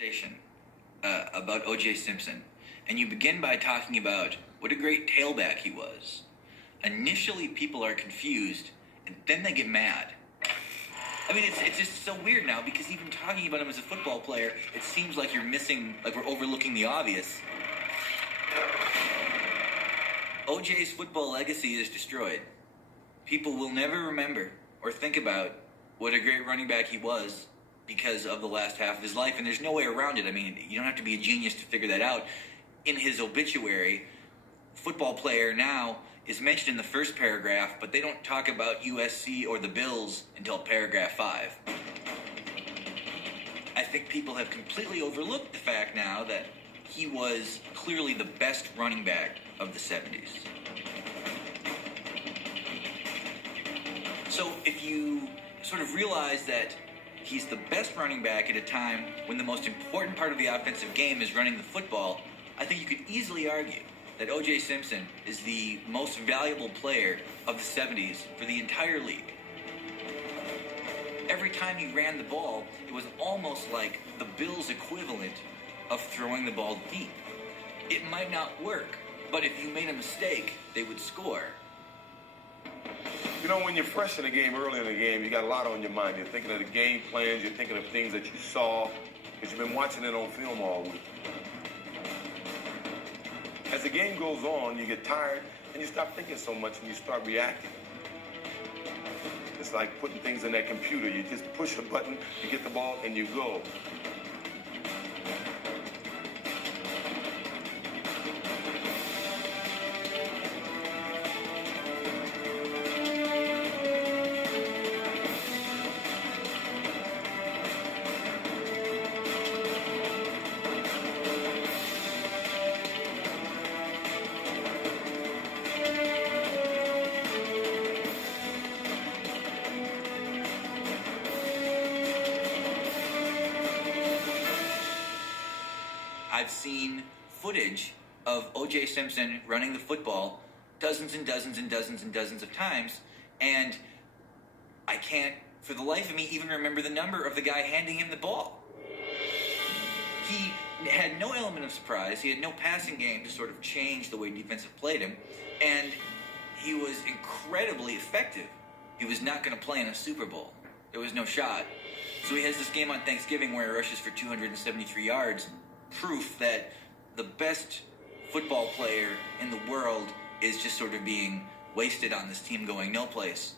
Conversation about O.J. Simpson, and you begin by talking about what a great tailback he was. Initially, people are confused, and then they get mad. I mean, it's just so weird now, because even talking about him as a football player, it seems like you're missing, like we're overlooking the obvious. O.J.'s football legacy is destroyed. People will never remember or think about what a great running back he was because of the last half of his life, and there's no way around it. I mean, you don't have to be a genius to figure that out. In his obituary, football player now is mentioned in the first paragraph, but they don't talk about USC or the Bills until paragraph 5. I think people have completely overlooked the fact now that he was clearly the best running back of the 70s. So if you sort of realize that he's the best running back at a time when the most important part of the offensive game is running the football, I think you could easily argue that O.J. Simpson is the most valuable player of the 70s for the entire league. Every time he ran the ball, it was almost like the Bills' equivalent of throwing the ball deep. It might not work, but if you made a mistake, they would score. You know, when you're fresh in the game, early in the game, you got a lot on your mind. You're thinking of the game plans, you're thinking of things that you saw, because you've been watching it on film all week. As the game goes on, you get tired, and you stop thinking so much, and you start reacting. It's like putting things in that computer. You just push a button, you get the ball, and you go. I've seen footage of O.J. Simpson running the football dozens and dozens and dozens and dozens of times, and I can't, for the life of me, even remember the number of the guy handing him the ball. He had no element of surprise. He had no passing game to sort of change the way defensive played him, and he was incredibly effective. He was not going to play in a Super Bowl. There was no shot. So he has this game on Thanksgiving where he rushes for 273 yards, proof that the best football player in the world is just sort of being wasted on this team going no place.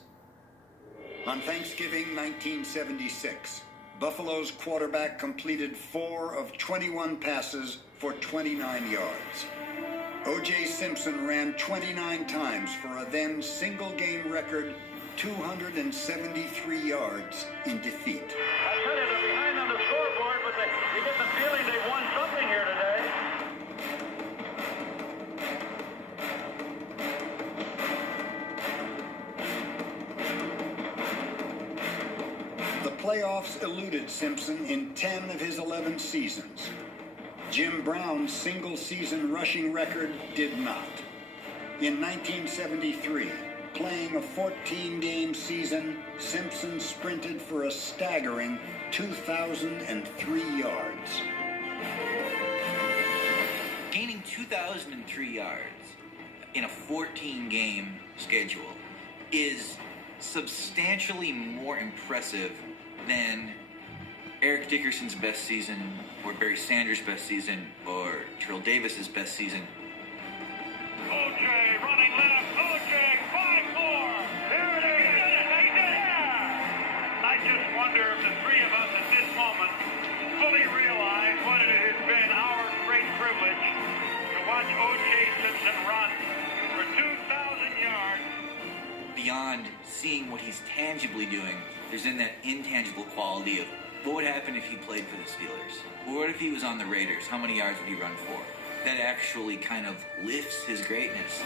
On Thanksgiving 1976, Buffalo's quarterback completed 4 of 21 passes for 29 yards. O.J. Simpson ran 29 times for a then single-game record 273 yards in defeat. I tell you, they're behind on the scoreboard, but you get the feeling they won something here today. The playoffs eluded Simpson in 10 of his 11 seasons. Jim Brown's single-season rushing record did not. In 1973, playing a 14-game season, Simpson sprinted for a staggering 2,003 yards. Gaining 2,003 yards in a 14-game schedule is substantially more impressive than Eric Dickerson's best season, or Barry Sanders' best season, or Terrell Davis's best season. O.J. running left. O.J. 5-4. There it is. He did it. I just wonder if the three of us at this moment fully realize what it has been our great privilege to watch O.J. Simpson run for 2,000 yards. Beyond seeing what he's tangibly doing, there's then that intangible quality of what would happen if he played for the Steelers? What if he was on the Raiders? How many yards would he run for? That actually kind of lifts his greatness.